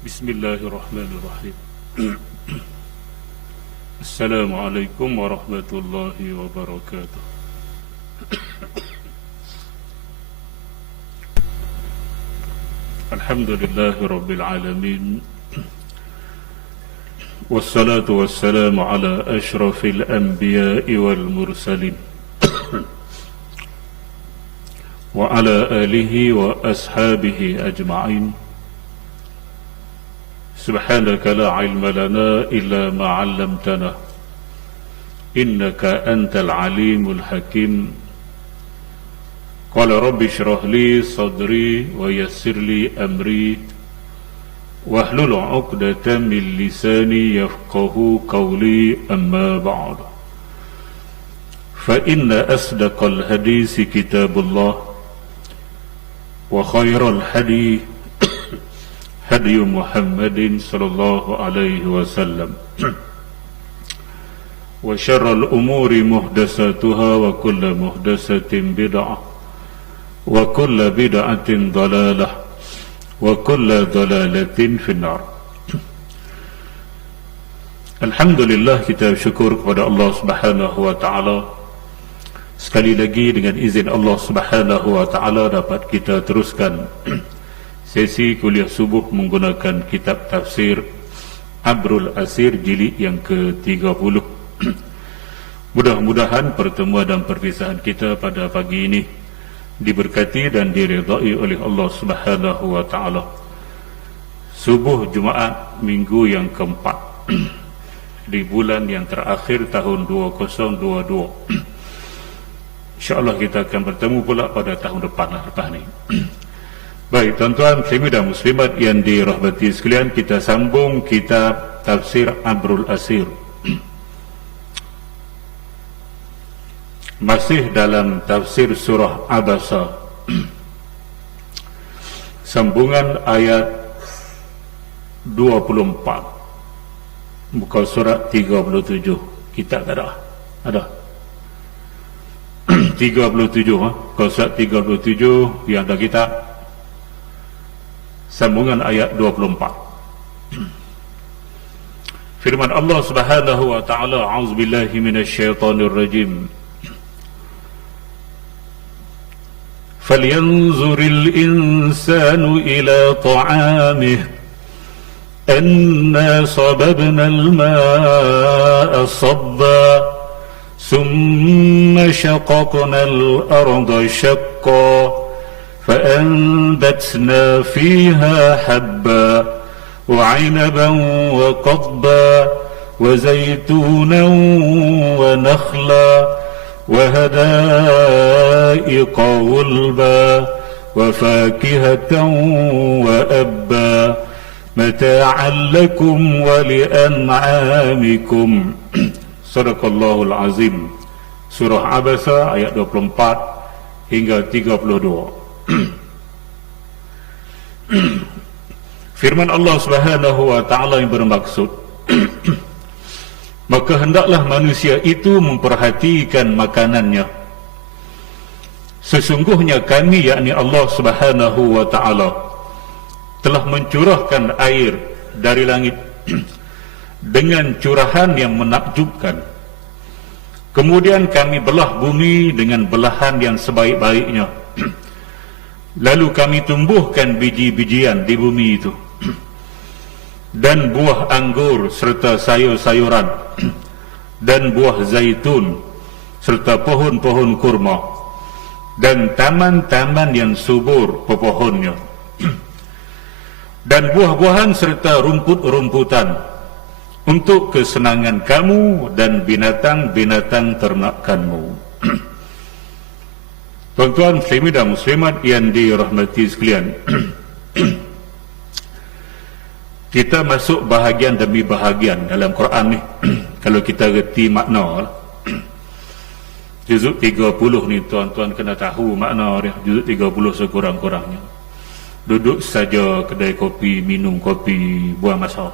Bismillahirrahmanirrahim. Assalamualaikum warahmatullahi wabarakatuh. Alhamdulillahi rabbil alamin. Wassalatu wassalamu ala ashrafil anbiya'i wal mursalin wa ala alihi wa ashabihi ajma'in. Subhanaka la ilma lana illa ma 'allamtana innaka antal alimul hakim. Qala rabbi shrah li sadri wa yassir li amri wahlul 'uqdatam min lisani yafqahu qawli, amma ba'd. Fa inna asdaqal hadisi kitabullah wa khairal hadi hadi Muhammadin sallallahu alaihi wasallam wa syarrul umuri muhdatsatuha wa kullu muhdatsatin bid'ah wa kullu bid'atin dhalalah wa kullu dhalalatin finnar. Alhamdulillah, kita syukur kepada Allah Subhanahu wa taala. Sekali lagi dengan izin Allah Subhanahu wa taala dapat kita teruskan sesi kuliah subuh menggunakan kitab tafsir Abrul Asir jilid yang ke-30. Mudah-mudahan pertemuan dan perpisahan kita pada pagi ini diberkati dan diridai oleh Allah Subhanahu wa taala. Subuh Jumaat minggu yang keempat di bulan yang terakhir tahun 2022. InsyaAllah kita akan bertemu pula pada tahun depan lepas ni. Baik, tuan-tuan muslimin dan muslimat yang dirahmati sekalian, kita sambung kitab tafsir Abrul Asir. Masih dalam tafsir surah Abasa. Sambungan ayat 24. Muka surat 37. Kitab tak ada? Ada. 37, muka surat 37 yang ada kitab. Sambungan ayat 24. Firman Allah Subhanahu wa taala, a'udzubillahi minasyaitonir rajim. Falyanzuril insanu ila ta'amih anna sababna al-ma'a sabba thumma shaqaqna al-arda shaqqa فأنبتنا فيها حبا وعنبا وقضبا وزيتونا ونخلا وحدائق غلبا وفاكهة وأبا متاعا لكم ولأنعامكم. صدق الله العظيم. Surah Abasa ayat 24 hingga 32. Firman Allah Subhanahu wa taala yang bermaksud, maka hendaklah manusia itu memperhatikan makanannya. Sesungguhnya kami, yakni Allah Subhanahu wa taala, telah mencurahkan air dari langit dengan curahan yang menakjubkan. Kemudian kami belah bumi dengan belahan yang sebaik-baiknya. Lalu kami tumbuhkan biji-bijian di bumi itu dan buah anggur serta sayur-sayuran dan buah zaitun serta pohon-pohon kurma dan taman-taman yang subur pepohonnya dan buah-buahan serta rumput-rumputan untuk kesenangan kamu dan binatang-binatang ternakanmu. Tuan-tuan muslimin dan muslimat yang dirahmati sekalian, kita masuk bahagian demi bahagian dalam Quran ni. Kalau kita reti makna juzuk 30 ni, tuan-tuan kena tahu makna dia. Juzuk 30 sekurang-kurangnya. Duduk saja kedai kopi, minum kopi, buang masa.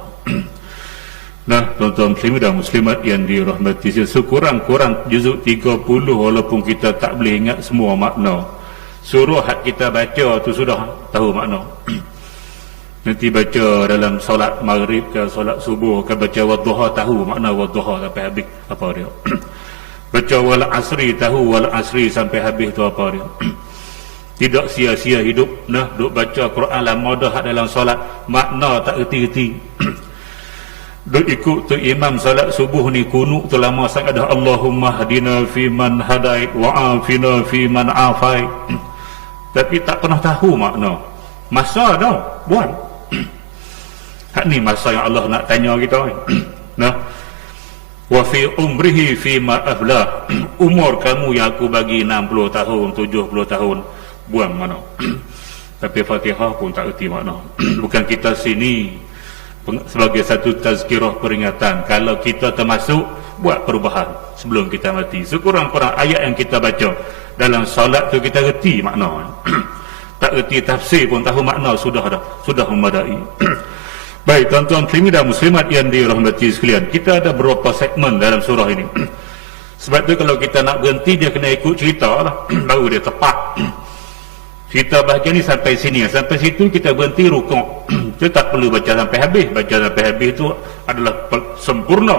Nah, tuan-tuan muslimin dan muslimat yang dirahmati, sekurang-kurang juzuk 30, walaupun kita tak boleh ingat semua makna, surah kita baca tu sudah tahu makna. nanti baca dalam solat maghrib ke solat subuh ke baca wadduha, tahu makna wadduha sampai habis apa dia. Baca wal asri, tahu wal asri sampai habis tu apa dia. Tidak sia-sia hidup duk baca Quran lama dah dalam solat, makna tak erti-erti. Duk ikut tu imam solat subuh ni kunut tu lama sangat dah, Allahumma hadina fi man hadait wa afina fi man afai. Tapi tak pernah tahu makna. Masa dah buat. Hak ni masa yang Allah nak tanya kita. Nah, wa fi umrihi fi ma aflah. Umur kamu yang aku bagi 60 tahun, 70 tahun, buang mana? Tapi Fatihah pun tak erti makna. Bukan kita sini sebagai satu tazkirah peringatan, kalau kita termasuk buat perubahan sebelum kita mati. Sekurang-kurang ayat yang kita baca dalam solat tu kita erti makna. Tak erti tafsir pun tahu makna, sudah memadai. Baik tuan-tuan muslimin dan muslimat yang dirahmati sekalian, kita ada beberapa segmen dalam surah ini. Sebab tu kalau kita nak berhenti, dia kena ikut cerita lah baru dia tepat. Cerita bahagian ni sampai sini, sampai situ kita berhenti rukuk. Kita tak perlu baca sampai habis. Baca sampai habis itu adalah sempurna.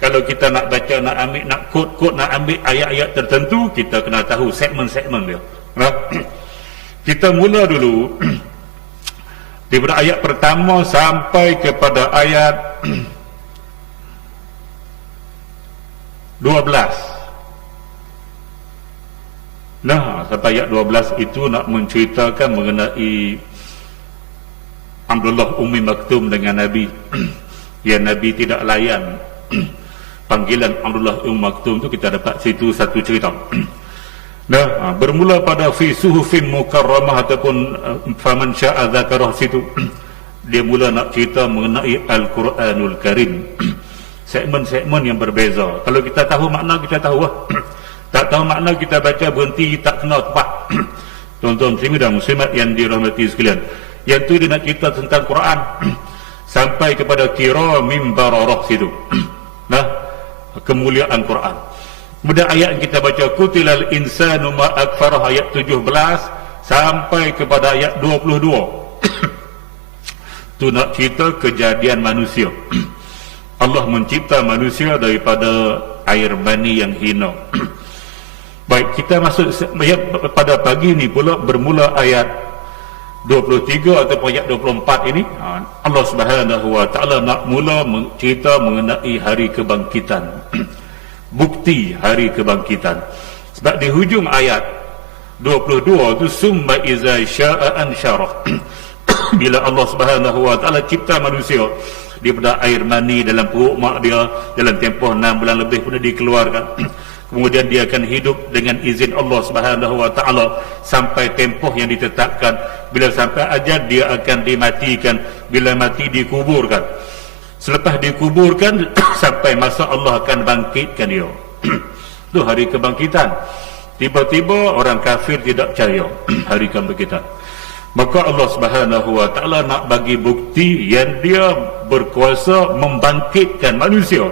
Kalau kita nak baca, nak ambil, nak kod-kod, nak ambil ayat-ayat tertentu, kita kena tahu segmen-segmen dia. Kita mula dulu daripada ayat pertama sampai kepada ayat 12. Nah, sampai ayat 12 itu nak menceritakan mengenai Abdullah Ummi Maktum dengan Nabi. Yang Nabi tidak layan panggilan Abdullah Ummi Maktum tu, kita dapat situ satu cerita. Nah, bermula pada fi suhufin mukarramah ataupun faman sya'a dzakarah situ. Dia mula nak cerita mengenai Al-Quranul Karim. Segmen-segmen yang berbeza. Kalau kita tahu makna, kita tahu lah. Tak tahu makna, kita baca berhenti, tak kena tepat. Tuan-tuan muslimin dan muslimat yang dirahmati sekalian, yang tu dia nak cerita tentang Quran sampai kepada kiramim bararah situ. Nah, kemuliaan Quran. Kemudian ayat yang kita baca, kutilal insanu ma akfarah, ayat 17 sampai kepada ayat 22. Tu nak cerita kejadian manusia. Allah mencipta manusia daripada air mani yang hina. Baik, kita masuk pada pagi ni pula, bermula ayat 23 atau ayat 24 ini. Allah Subhanahu wa taala nak mula cerita mengenai hari kebangkitan. Bukti hari kebangkitan. Sebab di hujung ayat 22 tu, summa iza sya'a ansyarah. Bila Allah Subhanahu wa taala cipta manusia daripada air mani dalam perut mak dia, dalam tempoh 6 bulan lebih pun dikeluarkan. Kemudian dia akan hidup dengan izin Allah Subhanahu wa taala sampai tempoh yang ditetapkan. Bila sampai ajal, dia akan dimatikan. Bila mati, dikuburkan. Selepas dikuburkan sampai masa Allah akan bangkitkan dia. Itu hari kebangkitan. Tiba-tiba orang kafir tidak percaya hari kebangkitan. Maka Allah Subhanahu wa taala nak bagi bukti yang dia berkuasa membangkitkan manusia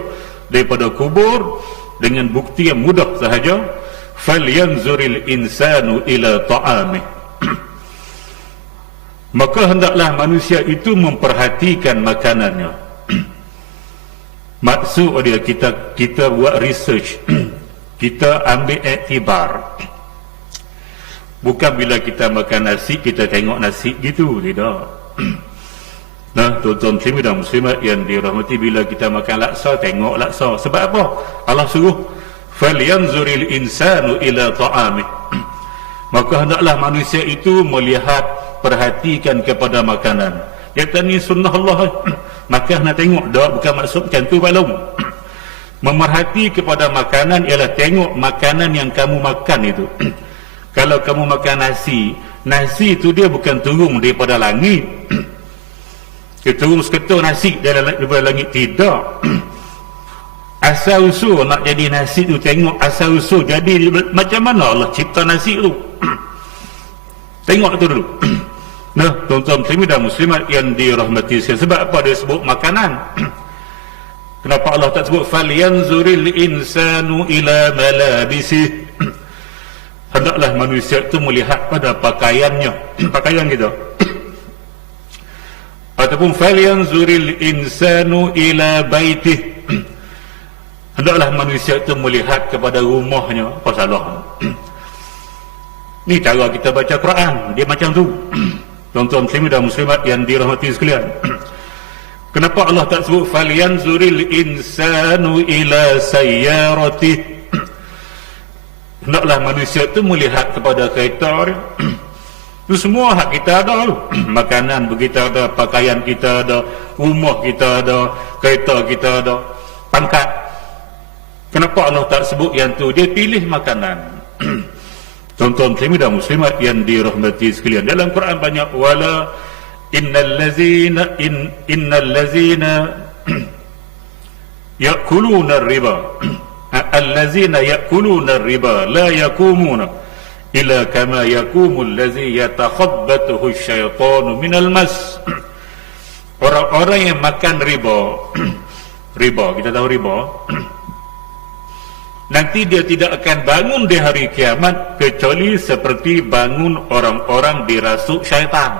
daripada kubur dengan bukti yang mudah sahaja. Falyanzuril insanu ila ta'amih. Maka hendaklah manusia itu memperhatikan makanannya. Maksud dia, kita buat research. Kita ambil iktibar. Bukan bila kita makan nasi, kita tengok nasi gitu, tidak. Nah, tuan-tuan muslimin dan muslimat yang dirahmati, bila kita makan laksa, tengok laksa. Sebab apa? Allah suruh falyanzuril insanu ila ta'amih. Maka hendaklah manusia itu melihat, perhatikan kepada makanan. Dia kata ni sunnah Allah. Maka nak tengok dah, bukan maksud macam tu belum. Memerhati kepada makanan ialah tengok makanan yang kamu makan itu. Kalau kamu makan nasi, nasi itu dia bukan turun daripada langit. Dia turun seketul nasi daripada langit, tidak. Asal usul nak jadi nasi tu, tengok asal usul jadi macam mana Allah cipta nasi tu. Tengok tu dulu. Nah, tuan-tuan muslimin dan muslimat yang dirahmati sekalian, sebab apa dia sebut makanan? Kenapa Allah tak sebut falyanzuril insanu ila malabisih? Hendaklah manusia itu melihat pada pakaiannya. Pakaian kita. ataupun falyanzuril insanu ila baitih, hendaklah manusia itu melihat kepada rumahnya. Apa salah? Ni cara kita baca Quran, dia macam tu. Tuan-tuan muslimin dan muslimat yang dirahmati sekalian, kenapa Allah tak sebut falyanzuril insanu ila sayyarati? Hendaklah manusia itu melihat kepada kereta dia. Itu semua hak kita ada tu. Makanan kita ada, pakaian kita ada, rumah kita ada, kereta kita ada, pangkat. Kenapa Allah tak sebut yang tu? Dia pilih makanan. Tuan-tuan muslimin dan muslimat yang dirahmati sekalian, dalam Quran banyak wala innal ladzina ya'kuluna riba allazina ya'kuluna riba la yakumuna illa kama yakumu allazi yatakhabbathu asyaitanu minal mas. Orang-orang yang makan riba riba, kita tahu riba, nanti dia tidak akan bangun di hari kiamat kecuali seperti bangun orang-orang dirasuk syaitan.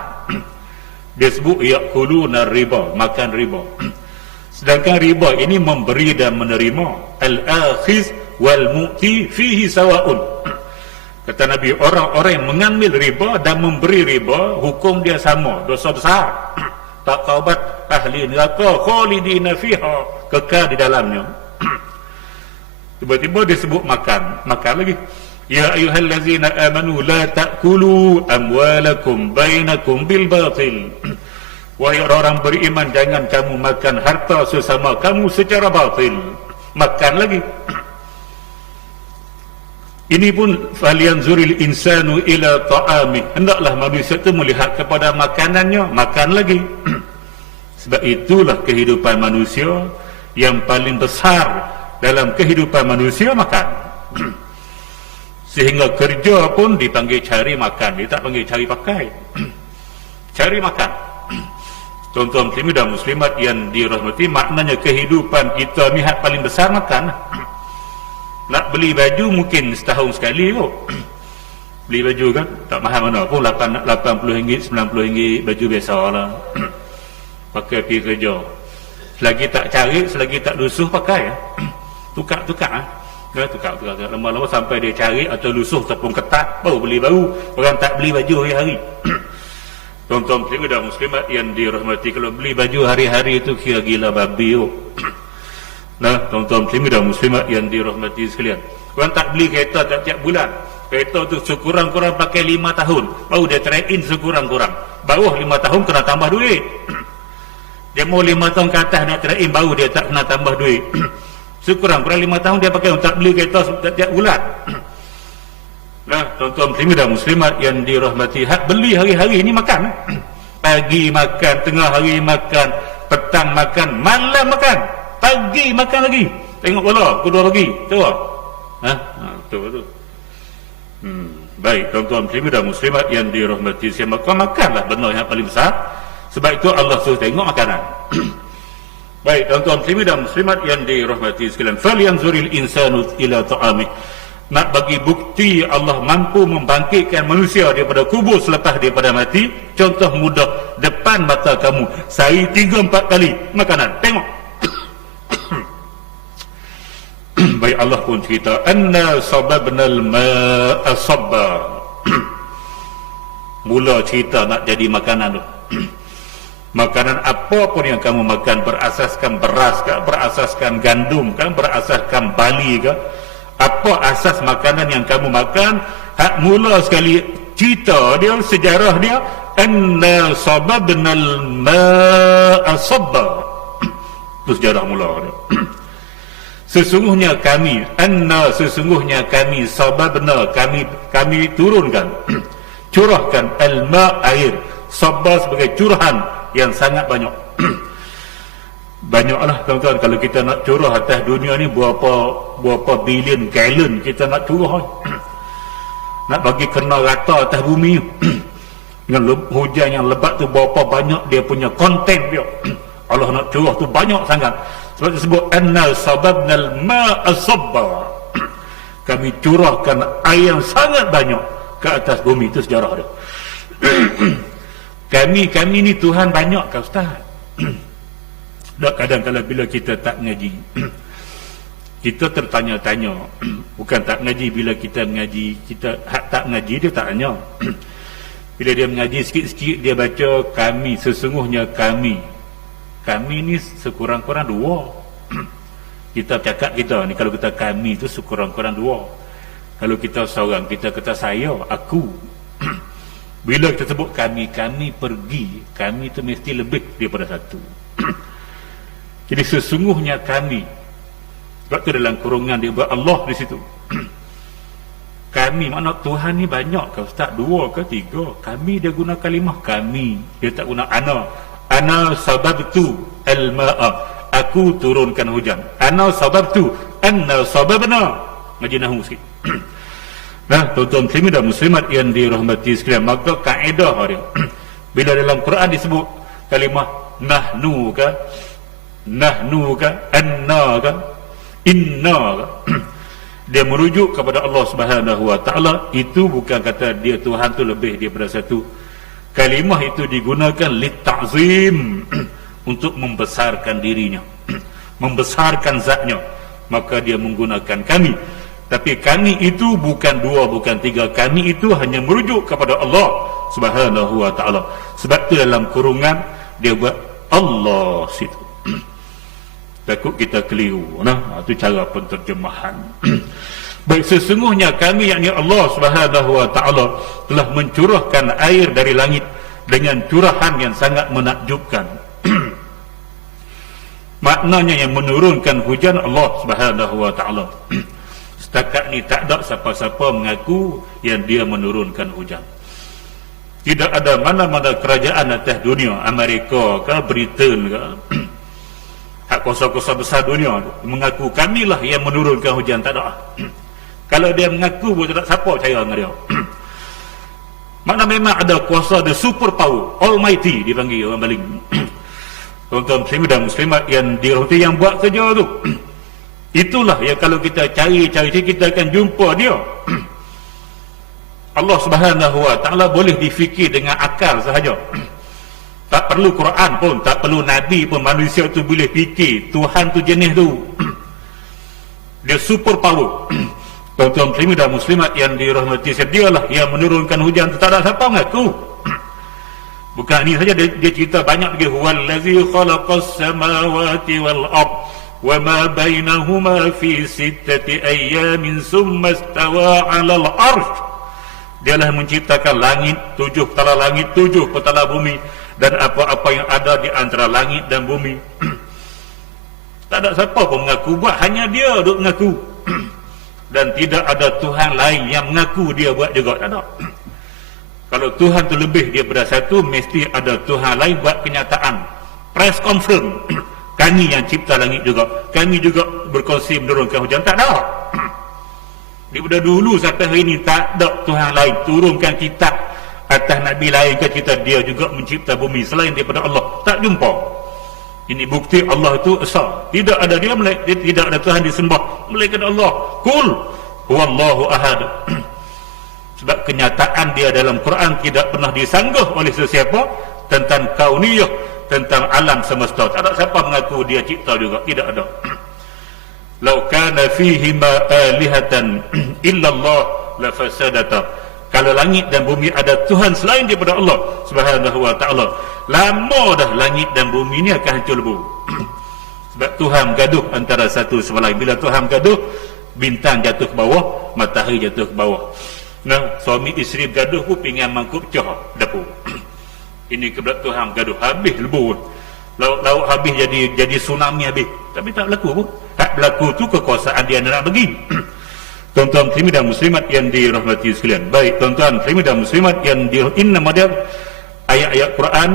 Dia sebut ya'kuluna riba, makan riba. Sedangkan riba ini memberi dan menerima. Al-akhiz wal-mu'ti fihi sawa'un. Kata Nabi, orang-orang yang mengambil riba dan memberi riba, hukum dia sama, dosa besar. Tak taubat, ahli neraka khalidina fiha, kekal di dalamnya. Tiba-tiba dia sebut makan lagi. Ya ayyuhallazina amanu la ta'kulu amwalakum bainakum bil batil. Wahai orang beriman, jangan kamu makan harta sesama kamu secara batil. Makan lagi. Ini pun falyanzuril insanu ila ta'amih, hendaklah manusia itu melihat kepada makanannya, makan lagi. Sebab itulah kehidupan manusia yang paling besar dalam kehidupan manusia, makan. Sehingga kerja pun dipanggil cari makan, dia tak panggil cari pakai. Cari makan. Tuan-tuan muslimin dan muslimat yang dirahmati, maknanya kehidupan kita ni hak paling besar makan. Nak beli baju mungkin setahun sekali kot. Beli baju kan tak mahal mana pun, RM80, RM90 baju biasa lah. Pakai pergi kerja. Selagi tak cari, selagi tak lusuh pakai. Tukar-tukar. Tukar. Lama-lama sampai dia cari atau lusuh ataupun ketat, baru beli baru. Orang tak beli baju hari-hari. Tuan-tuan muslimin dan muslimat yang dirahmati, kalau beli baju hari-hari itu kira gila babi. Nah, tuan-tuan muslimin dan muslimat yang dirahmati sekalian, orang tak beli kereta tiap-tiap bulan. Kereta tu sekurang-kurang pakai 5 tahun, baru dia trade-in sekurang-kurang. Bawah 5 tahun kena tambah duit. Dia mau 5 tahun ke atas nak trade-in, baru dia tak kena tambah duit. Sekurang-kurang 5 tahun dia pakai untuk beli kereta setiap bulan. Nah, tuan-tuan muslimin dan muslimat yang dirahmati, hak beli hari-hari ni makan. Pagi makan, tengah hari makan, petang makan, malam makan, pagi makan lagi. Tengok bola, kedua lagi. Tengok. Betul. Baik, tuan-tuan muslimin dan muslimat yang dirahmati, maka makanlah benda yang paling besar. Sebab itu Allah suruh tengok makanan. Baik, tuan-tuan muslimin dan muslimat yang dirahmati sekalian, falyanzuril insanu ila ta'amih. Nak bagi bukti Allah mampu membangkitkan manusia daripada kubur selepas daripada mati, contoh mudah depan mata kamu, sehari 3-4 kali makanan, tengok. Baik, Allah pun cerita, anna sababnal ma'a sabba. Mula cerita nak jadi makanan tu. Makanan apa pun yang kamu makan, berasaskan beras ke, berasaskan gandum ke, berasaskan bali ke, apa asas makanan yang kamu makan, hak mula sekali cerita dia, sejarah dia, anna sababnal ma'a sabba. Itu sejarah mula dia. Sesungguhnya kami, sesungguhnya kami, sababna, kami turunkan, curahkan al-ma' air, sabba sebagai curahan yang sangat banyak. Banyaklah tuan-tuan, kalau kita nak curah atas dunia ni berapa bilion gallon kita nak curah. Nak bagi kena rata atas bumi dengan hujan yang lebat tu, berapa banyak dia punya konten dia. Allah nak curah tu banyak sangat. Sebab disebut anna sababnal ma'a sabba. Kami curahkan air yang sangat banyak ke atas bumi. Itu sejarah dia. Kami ni Tuhan banyak ke Ustaz? Tak, kadang-kadang bila kita tak mengaji kita tertanya-tanya. Bukan tak mengaji, bila kita mengaji, kita tak mengaji dia tak tanya. Bila dia mengaji sikit-sikit dia baca kami, sesungguhnya kami ni sekurang-kurang dua. Kita cakap kita ni, kalau kita kami tu sekurang-kurang dua. Kalau kita seorang, kita kata saya, aku. Bila kita sebut kami pergi, kami tu mesti lebih daripada satu. Jadi sesungguhnya kami, sebab tu dalam kurungan dia buat Allah di situ. Kami, makna Tuhan ni banyak ke Ustaz? Dua ke tiga? Kami dia guna kalimah kami, dia tak guna ana. Ana sababtu al-ma'a, aku turunkan hujan. Ana sababtu, anna sababna. Ngaji nahwu sikit. Nah, tuan-tuan muslimin dan muslimat yang dirahmati sekalian, maka kaedah dia bila dalam Quran disebut kalimah nahnu ka, anna ka, inna ka, dia merujuk kepada Allah Subhanahu wa taala. Itu bukan kata dia Tuhan tu lebih daripada satu. Kalimah itu digunakan litta'zim, untuk membesarkan dirinya, membesarkan zatnya, maka dia menggunakan kami. Tapi kami itu bukan dua, bukan tiga. Kami itu hanya merujuk kepada Allah Subhanahu wa taala. Sebab tu dalam kurungan dia buat Allah situ. Takut kita keliru. Nah, itu cara penterjemahan. Baik, sesungguhnya kami, yakni Allah Subhanahu wa taala, telah mencurahkan air dari langit dengan curahan yang sangat menakjubkan. Maknanya yang menurunkan hujan Allah Subhanahu wa taala. Setakat ni tak ada siapa-siapa mengaku yang dia menurunkan hujan. Tidak ada mana-mana kerajaan atas dunia, Amerika ke, Britain ke, hak kuasa-kuasa besar dunia mengaku kamilah yang menurunkan hujan. Tak ada. Kalau dia mengaku pun tak siapa percaya dengan dia. Makna memang ada kuasa, the super power, almighty dipanggil orang baling. Tuan-tuan muslimin dan muslimat yang dirahmati, yang buat kerja tu, itulah yang kalau kita cari kita akan jumpa dia. Allah Subhanahu wa taala boleh difikir dengan akal sahaja. Tak perlu Quran pun, tak perlu Nabi pun, manusia tu boleh fikir Tuhan tu jenis tu. Dia super power. Tuan-tuan muslimin dan muslimat yang dirahmati, dialah yang menurunkan hujan. Tak ada siapa mengaku. Bukan ini saja, dia cerita banyak lagi. Huwallazi khalaqas samawati wal ard wa ma bainahuma fi sittati ayyamin summa istawa 'alal 'arsy. Dialah menciptakan langit, 7 petala langit, 7 petala bumi, dan apa-apa yang ada di antara langit dan bumi. Tak ada siapa pun mengaku buat, hanya dia duk mengaku. Dan tidak ada Tuhan lain yang mengaku dia buat juga, tak ada. Kalau Tuhan tu lebih daripada satu, mesti ada Tuhan lain buat kenyataan, press confirm. Kami yang cipta langit juga, kami juga berkongsi menurunkan hujan. Tak ada. Daripada dulu sampai hari ini tak ada Tuhan lain turunkan kitab atas Nabi lain ke cerita dia juga mencipta bumi selain daripada Allah. Tak jumpa. Ini bukti Allah itu esa. Tidak ada dia, tidak ada Tuhan disembah melainkan Allah. Qul huwallahu ahad. Sebab kenyataan dia dalam Quran tidak pernah disanggah oleh sesiapa tentang kauniyah, tentang alam semesta. Tak ada siapa mengaku dia cipta juga, tidak ada. Lau kana fihi ma alihatan illa Allah la fasadata. Kalau langit dan bumi ada Tuhan selain daripada Allah Subhanahu wa taala, lama dah langit dan bumi ni akan hancur lebur. Sebab Tuhan gaduh antara satu sama lain. Bila Tuhan gaduh, bintang jatuh ke bawah, matahari jatuh ke bawah. Nah, suami isteri gaduh pun pinggan mangkuk pecah dapur. Ini kebetulan Tuhan gaduh, habis lebur. Laut habis, jadi tsunami habis. Tapi tak berlaku pun. Tak berlaku tu kekuasaan dia nak bagi. Tuan-tuan muslimin dan muslimat yang dirahmati sekalian. Baik, tuan-tuan muslimin dan muslimat yang dirahmati, ayat-ayat Quran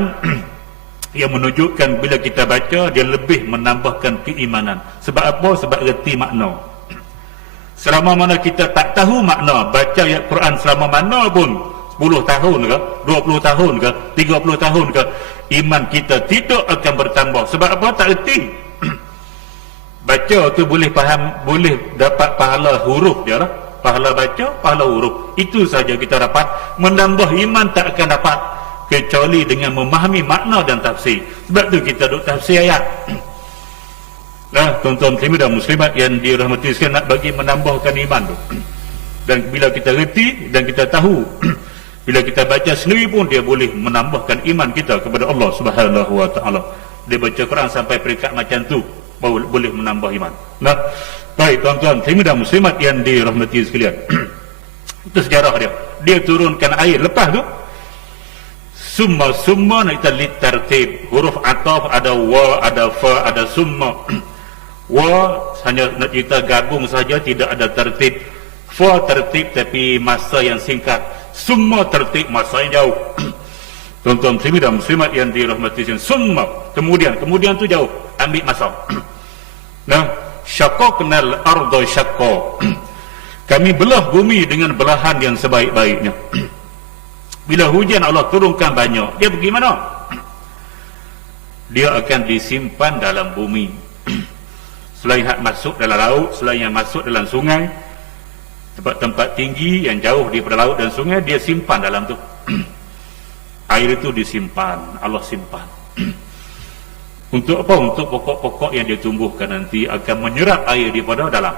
yang menunjukkan bila kita baca dia lebih menambahkan keimanan. Sebab apa? Sebab reti makna. Selama mana kita tak tahu makna, baca ayat Quran selama mana pun, 10 tahun ke, 20 tahun ke, 30 tahun ke, iman kita tidak akan bertambah. Sebab apa? Tak reti. Baca tu boleh faham, boleh dapat pahala huruf dia lah. Pahala baca, pahala huruf. Itu saja kita dapat. Menambah iman tak akan dapat. kecuali dengan memahami makna dan tafsir. Sebab tu kita duk tafsir ayat. Nah, tuan-tuan muslimin dan muslimat yang dirahmati sekalian, nak bagi menambahkan iman tu. Dan bila kita reti dan kita tahu, bila kita baca sendiri pun dia boleh menambahkan iman kita kepada Allah Subhanahu wa taala. Dia baca Quran sampai peringkat macam tu baru boleh menambah iman. Nah, baik tuan-tuan muslimin dan muslimat yang dirahmati sekalian. Itu sejarah dia. Dia turunkan air lepas tu summa nak kita litartib, huruf ataf ada wa, ada fa, ada summa. Wa hanya nak kita gabung saja, tidak ada tertib. Fa tertib tapi masa yang singkat. Summa tertib masa yang jauh. Tuan-tuan muslimin dan muslimat yang dirahmati sekalian, summa kemudian tu jauh, ambil masa. Nah, syaqqaqnal arda syaqqa. Kami belah bumi dengan belahan yang sebaik-baiknya. Bila hujan Allah turunkan banyak, dia pergi mana? Dia akan disimpan dalam bumi. Selain hak masuk dalam laut, selain yang masuk dalam sungai, tempat-tempat tinggi yang jauh daripada laut dan sungai, dia simpan dalam tu. Air itu disimpan, Allah simpan. Untuk apa? Untuk pokok-pokok yang dia tumbuhkan nanti akan menyerap air daripada dalam.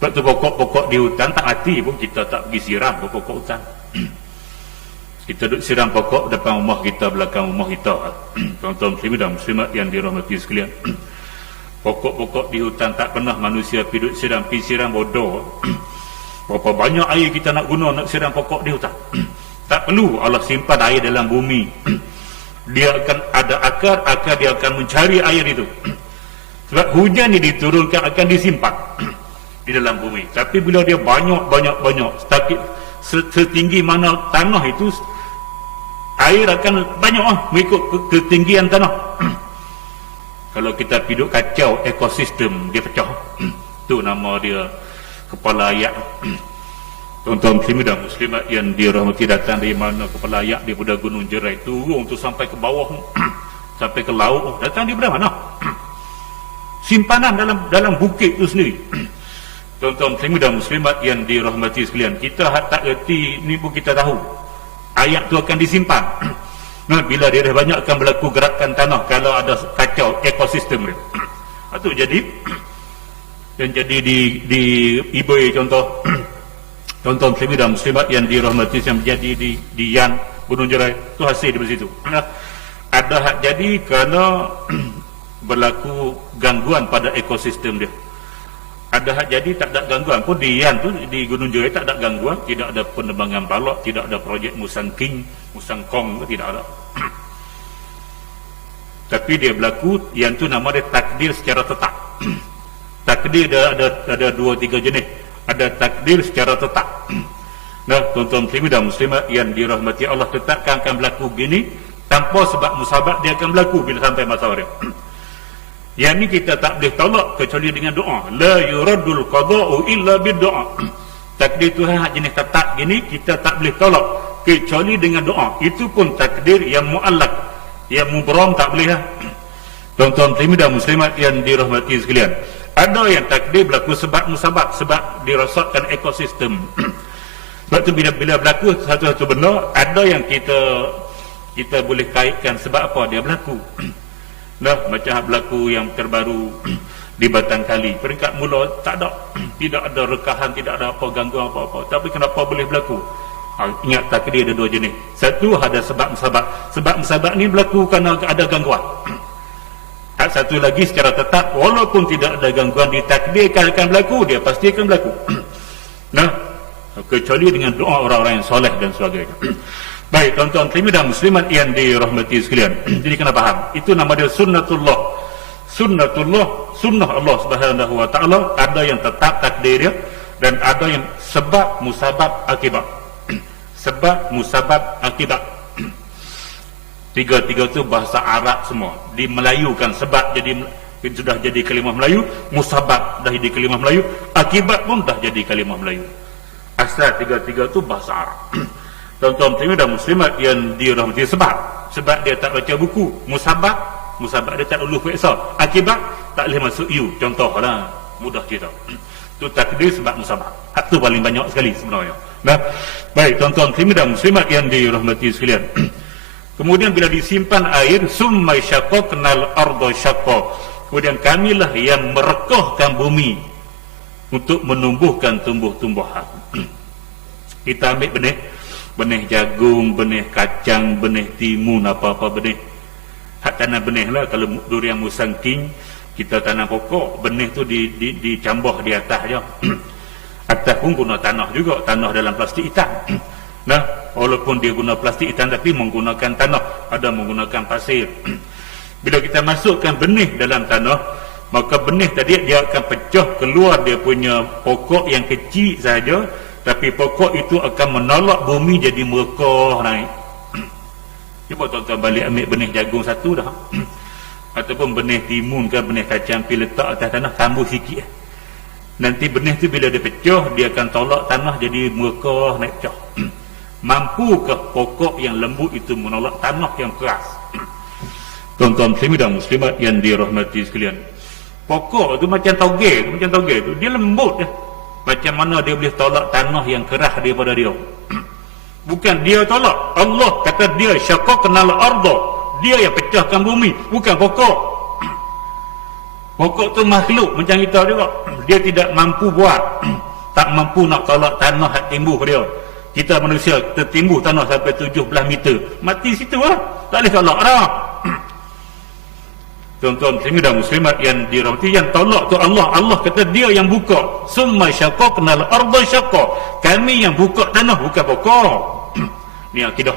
Sebab tu pokok-pokok di hutan tak mati pun kita tak pergi siram pokok hutan. Kita duduk siram pokok depan rumah kita, belakang rumah kita. Tuan-tuan muslimin dan muslimat yang dirahmati sekalian, pokok-pokok di hutan tak pernah manusia pergi siram bodoh. Berapa banyak air kita nak guna nak siram pokok di hutan. Tak perlu, Allah simpan air dalam bumi. Dia akan ada akar dia akan mencari air itu. Sebab hujan ini diturunkan akan disimpan di dalam bumi. Tapi bila dia banyak setinggi mana tanah itu, air akan banyak mengikut ketinggian tanah. Kalau kita piduk kacau ekosistem, dia pecah. Itu nama dia kepala ayak. Tuan-tuan muslimin dan muslimat yang dirahmati, datang dari mana kepala ayak daripada Gunung Jerai, turun tu sampai ke bawah, sampai ke laut, datang daripada mana? Simpanan dalam bukit tu sendiri. Tuan-tuan muslimin dan muslimat yang dirahmati sekalian, kita tak erti ni pun kita tahu ayat tu akan disimpan. Nah, bila dia dah banyak akan berlaku gerakan tanah kalau ada kacau ekosistem dia. Itu jadi yang jadi di eBay contoh. Tuan-tuan muslimin dan muslimat yang dirahmati, yang menjadi di Yan Gunung Jerai tu hasil di situ. Nah, ada hak jadi kerana berlaku gangguan pada ekosistem dia. Ada hak jadi tak ada gangguan pun di Yan tu, di Gunung Jerai tak ada gangguan, tidak ada penerbangan balok, tidak ada projek Musang King, Musang Kong, tidak ada. Tapi dia berlaku, yang tu nama dia takdir secara tetap. Takdir ada 2-3 jenis. Ada takdir secara tetap. Nah, tuan-tuan muslimin dan muslimat yang dirahmati Allah, tetapkan akan berlaku gini tanpa sebab musabab, dia akan berlaku bila sampai masa dia. Yang ni kita tak boleh tolak kecuali dengan doa. La yuradul qada'u illa bid-doa. Takdir Tuhan hak jenis tetap gini, kita tak boleh tolak kecuali dengan doa. Itu pun takdir yang mu'allak, yang mubram tak boleh lah. Tuan-tuan muslimin dan muslimat yang dirahmati sekalian, ada yang takdir berlaku sebab musabab, sebab dirosakkan ekosistem. Sebab tu bila berlaku satu-satu benda, ada yang kita boleh kaitkan sebab apa dia berlaku. Nah, macam berlaku yang terbaru di Batang Kali, peringkat mula tak ada, tidak ada rekahan, tidak ada apa gangguan apa-apa, tapi kenapa boleh berlaku? Ingat takdir ada 2 jenis. Satu ada sebab musabab. Sebab musabab ni berlaku kerana ada gangguan. Satu lagi secara tetap, walaupun tidak ada gangguan, ditakdirkan akan berlaku, dia pasti akan berlaku. Nah, kecuali dengan doa orang-orang yang soleh dan sebagainya. Baik, tuan-tuan muslimin dan muslimat yang dirahmati sekalian. Jadi kena faham, itu nama dia sunnatullah. Sunnatullah, sunnah Allah Subhanahu wa taala, ada yang tetap takdir dia dan ada yang sebab musabab akibat. Sebab musabab akibat. Tiga-tiga tu bahasa Arab semua, dimelayukan. Sebab sudah jadi kalimah Melayu, musabab dah jadi kalimah Melayu, akibat pun dah jadi kalimah Melayu. Asal tiga-tiga tu bahasa Arab. Tuan-tuan muslimin dan muslimat yang dirahmati, sebab dia tak baca buku. Musabab dia tak uluf fi'sal. Akibat tak boleh masuk you. Contohlah, mudah cerita. Tu takdir sebab musabab. Hak tu paling banyak sekali sebenarnya. Nah, baik tuan-tuan muslimin dan muslimat yang dirahmati sekalian. Kemudian bila disimpan air, summa syaqaqnal arda syaqqa, kemudian kamilah yang merekohkan bumi untuk menumbuhkan tumbuh-tumbuhan. Kita ambil benih jagung, benih kacang, benih timun, apa-apa benih. Hak tanam benih lah. Kalau durian musang king, kita tanam pokok, benih tu dicambah di atas je. Atas pun guna tanah juga, tanah dalam plastik hitam. Nah, walaupun dia guna plastik hitam tapi menggunakan tanah, ada menggunakan pasir. Bila kita masukkan benih dalam tanah, maka benih tadi dia akan pecah keluar dia punya pokok yang kecil saja, tapi pokok itu akan menolak bumi jadi merekah naik. Cuba tuan-tuan balik ambil benih jagung satu dah. Ataupun benih timun ke benih kacang, pergi letak atas tanah, tambah sikit. Nanti benih tu bila dia pecah, dia akan tolak tanah jadi merekah naik pecah. Mampukah pokok yang lembut itu menolak tanah yang keras? Tuan-tuan muslimin dan muslimat yang dirahmati sekalian, pokok tu macam tauge tu, dia lembut dah. Macam mana dia boleh tolak tanah yang keras daripada dia? Bukan dia tolak, Allah kata dia syaqaqnal arda, dia yang pecahkan bumi, bukan pokok. Pokok tu makhluk macam kita juga, dia tidak mampu buat, tak mampu nak tolak tanah yang timbuh dia. Kita manusia tertimbuh tanah sampai 17 meter, mati situ lah, tak boleh tolak dah. Tuan-tuan muslimin dan muslimat yang dirahmati, yang tolak tu Allah. Allah kata dia yang buka, summa syaqaqnal arda syaqqa, kami yang buka tanah, bukan pokok. Ni akidah.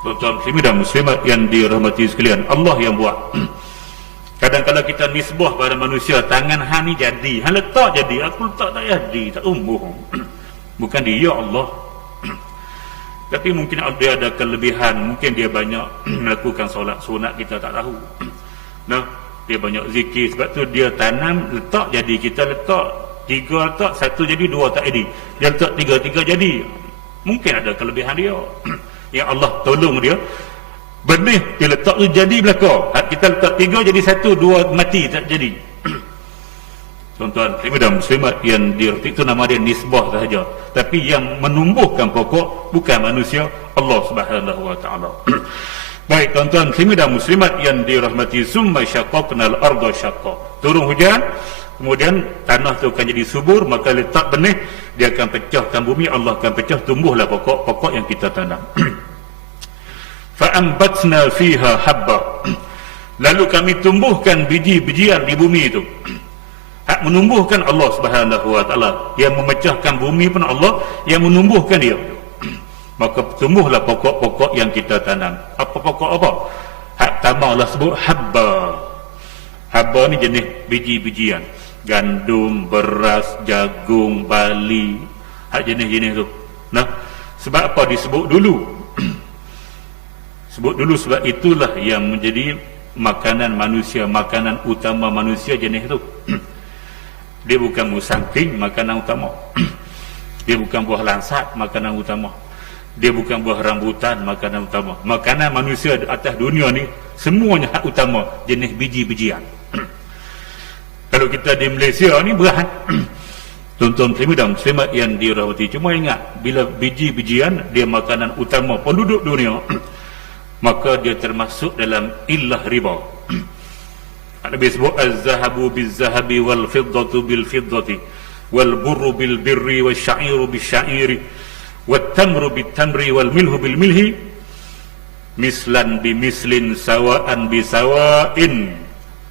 Tuan-tuan muslimin dan muslimat yang dirahmati sekalian, Allah yang buat. Kadang-kadang kita nisbah pada manusia, tangan hang ni jadi, hang letak jadi, aku letak tak jadi, tak umbuh. Bukan dia, Allah. Tapi mungkin dia ada kelebihan, mungkin dia banyak melakukan solat sunat, kita tak tahu. Nah, dia banyak zikir, sebab tu dia tanam, letak jadi. Kita letak 3 letak, 1 jadi, 2 tak jadi. Dia letak 3 jadi. Mungkin ada kelebihan dia. Yang Allah tolong dia. Benih dia letak tu jadi belakang. Kita letak 3 jadi 1, 2 mati tak jadi. Tuan-tuan muslimin dan muslimat yang dirti, itu nama dia nisbah sahaja. Tapi yang menumbuhkan pokok bukan manusia, Allah Subhanahu wa taala. Baik tuan-tuan muslimin dan muslimat yang dirahmati, summa syaqaqnal arda syaqqa. Turun hujan, kemudian tanah tu akan jadi subur, maka letak benih, dia akan pecahkan bumi, Allah akan pecah, tumbuhlah pokok-pokok yang kita tanam. Fa ambatna fiha habba. Lalu kami tumbuhkan biji-bijian di bumi itu. Hak menumbuhkan Allah Subhanahu wa taala, yang memecahkan bumi pun Allah, yang menumbuhkan dia. Maka tumbuhlah pokok-pokok yang kita tanam. Apa pokok apa? Hak tambah Allah sebut habba. Habba ni jenis biji-bijian, gandum, beras, jagung, bali, hak jenis-jenis tu. Nah, sebab apa disebut dulu? Sebut dulu sebab itulah yang menjadi makanan manusia, makanan utama manusia jenis tu. Dia bukan musangking, makanan utama. Dia bukan buah lansat, makanan utama. Dia bukan buah rambutan, makanan utama. Makanan manusia atas dunia ni semuanya hak utama, jenis biji-bijian. Kalau kita di Malaysia ni berat. Tuan-tuan muslimin dan muslimat yang dirahmati, cuma ingat, bila biji-bijian dia makanan utama penduduk dunia, maka dia termasuk dalam illah riba. Nabi sebut az-zahabu biz-zahabi wal fiddatu bil fiddati wal burru bil birri wasyairu bisya'iri wat tamru bit tamri wal milhu bil milhi mislan bi mislin sawaan bi sawain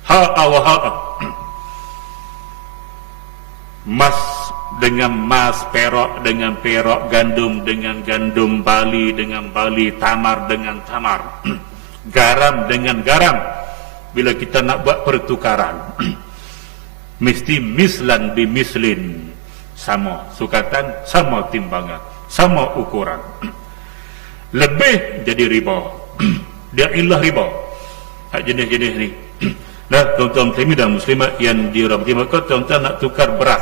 ha'a wa ha'a. Mas dengan mas, perak dengan perak, gandum dengan gandum, bali dengan bali, tamar dengan tamar, garam dengan garam. Bila kita nak buat pertukaran, mesti mislan bi mislin, sama sukatan, sama timbangan, sama ukuran. Lebih jadi riba. Dia illah riba. Hak jenis-jenis ni. Nah, tuan-tuan muslimin dan muslimat yang dirahmati, maka tuan-tuan nak tukar beras.